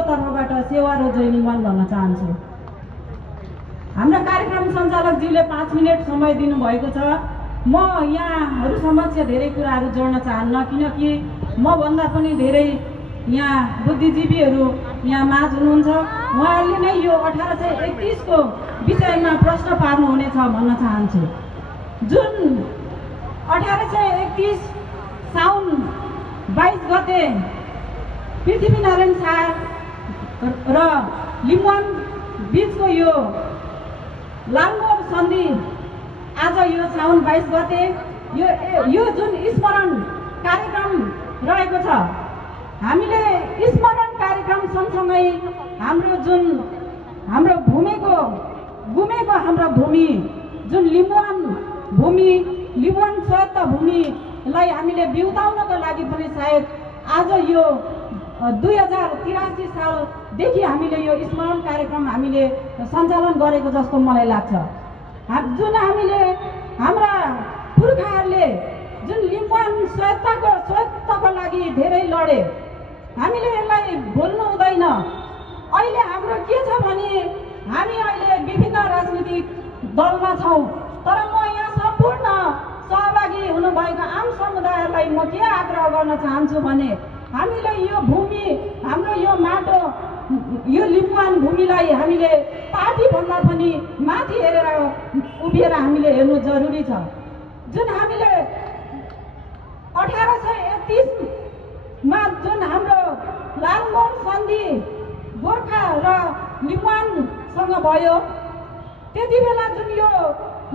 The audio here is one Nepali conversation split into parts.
समितिको तर्फबाट सेवा र जय लिम्बुवान भन्न चाहन्छु। हाम्रो कार्यक्रम सञ्चालकज्यूले 5 मिनट समय दिनुभएको छ। म यहाँहरू समक्ष धेरै कुराहरू जोड्न चाहन्न, किनकि मभन्दा पनि धेरै यहाँ बुद्धिजीवीहरू यहाँ माझ हुनुहुन्छ। उहाँहरूले नै यो 1831 को विषयमा प्रश्न पार्नुहुनेछ भन्न चाहन्छु। जुन 1831 साउन 22 गते पृथ्वीनारायण शाह र लिम्बुवान बीचको यो लालमोहर सन्धि आज यो साउन 22 गते यो जुन स्मरण कार्यक्रम रहेको छ, हामीले स्मरण कार्यक्रम सँगसँगै हाम्रो गुमेको हाम्रो भूमि जुन लिम्बुवान भूमि, लिम्बुवान स्वायत्त भूमिलाई हामीले बिउताउनको लागि पनि सायद आज यो 2083 सालदेखि हामीले यो स्मरण कार्यक्रम हामीले सञ्चालन गरेको जस्तो मलाई लाग्छ। जुन हामीले हाम्रा पुर्खाहरूले जुन लिम्बुवान स्वायत्तको लागि धेरै लडे, हामीले यसलाई भुल्नु हुँदैन। अहिले हाम्रो के छ भने हामी अहिले विभिन्न राजनीतिक दलमा छौँ, तर म यहाँ सम्पूर्ण सहभागी हुनुभएका आम समुदायलाई म के आग्रह गर्न चाहन्छु भने हामीले यो भूमि, हाम्रो यो माटो, यो लिम्बुवान भूमिलाई हामीले पार्टीभन्दा पनि माथि हेरेर उभिएर हामीले हेर्नु जरुरी छ। जुन हामीले 1831 मा जुन हाम्रो लालमोहर सन्धि गोर्खा र लिम्बुवानसँग भयो, त्यति बेला जुन यो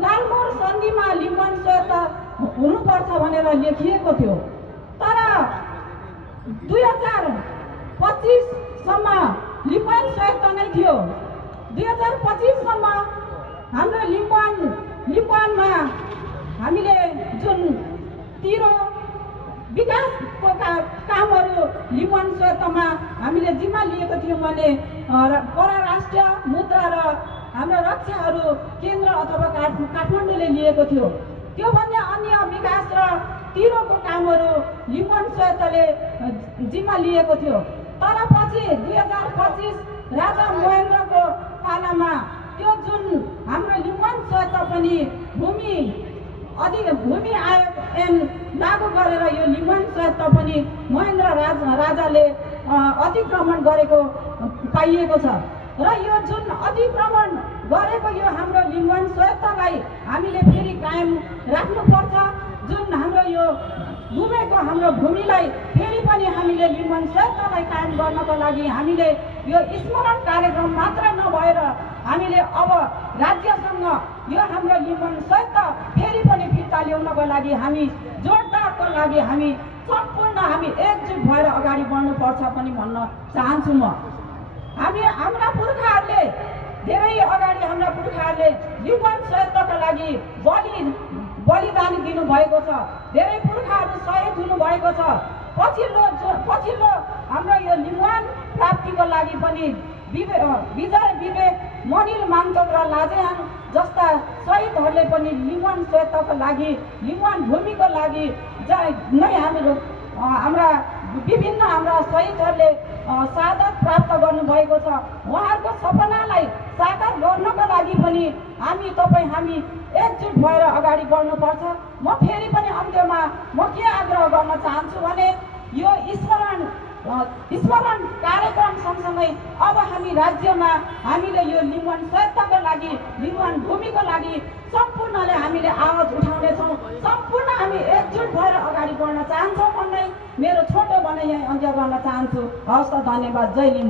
लालमोहर सन्धिमा लिम्बुवान स्वायत्त हुनुपर्छ भनेर लेखिएको थियो, तर 2025 सम्म लिम्बुवान स्वायत्त नै थियो। 2025 सम्म हाम्रो लिम्बुवानमा हामीले जुन तिरो विकासको कामहरू लिम्बुवान स्वायत्तमा हामीले जिम्मा लिएको थियौँ भने परराष्ट्र मुद्रा र हाम्रो रक्षाहरू केन्द्र अथवा काठमाडौँले लिएको थियो। त्योभन्दा अन्य विकास र तिरोको कामहरू लिम्बुवान स्वायत्तले जिम्मा लिएको थियो। तर पछि 2025 राजा महेन्द्रको पालामा त्यो जुन हाम्रो लिम्बुवान स्वायत्त पनि भूमि आयोग ऐन लागू गरेर यो लिम्बुवान स्वायत्त पनि महेन्द्र राजाले अतिक्रमण गरेको पाइएको छ। र यो जुन अतिक्रमण गरेको यो हाम्रो लिम्बुवान स्वायत्तलाई हामीले फेरि कायम राख्नुपर्छ। जुन हाम्रो यो गुमेको हाम्रो भूमिलाई फेरि पनि हामीले लिम्बुवान स्वायत्तलाई कायम गर्नको लागि हामीले यो स्मरण कार्यक्रम मात्र नभएर हामीले अब राज्यसँग यो हाम्रो लिम्बुवान स्वायत्त फेरि पनि फिर्ता ल्याउनको लागि हामी जोडदारको लागि हामी सम्पूर्ण एकजुट भएर अगाडि बढ्नुपर्छ पनि भन्न चाहन्छु म। हाम्रा पुर्खाहरूले धेरै अगाडि हाम्रा पुर्खाहरूले लिम्बुवान स्वायत्तका लागि बलिदान दिनुभएको छ। धेरै पुर्खाहरू शहीद हुनुभएको छ। पछिल्लो हाम्रो यो लिम्बुवान प्राप्तिको लागि पनि विजय विवेक, मनिल मान्तोक र लाजेहाङ जस्ता शहीदहरूले पनि लिम्बुवान स्वायत्तको लागि, लिम्बुवान भूमिको लागि नै हाम्रा विभिन्न हाम्रा शहीदहरूले शहादत प्राप्त गर्नुभएको छ। उहाँहरूको सपनालाई साकार गर्नको लागि पनि हामी एकजुट भएर अगाडि बढ्नुपर्छ। म फेरि पनि अन्त्यमा म के आग्रह गर्न चाहन्छु भने यो स्मरण कार्यक्रम सँगसँगै अब हामी राज्यमा हामीले यो लिम्बुवान स्वायत्तको लागि, लिम्बुवान भूमिको लागि सम्पूर्णले हामीले आवाज उठाउनेछौँ। सम्पूर्ण हामी एकजुट भएर अगाडि बढ्न चाहन्छौँ भन्दै मेरो छोटो भनाइ यहीँ अन्त्य गर्न चाहन्छु। हवस् त, धन्यवाद। जय लिम्बुवान।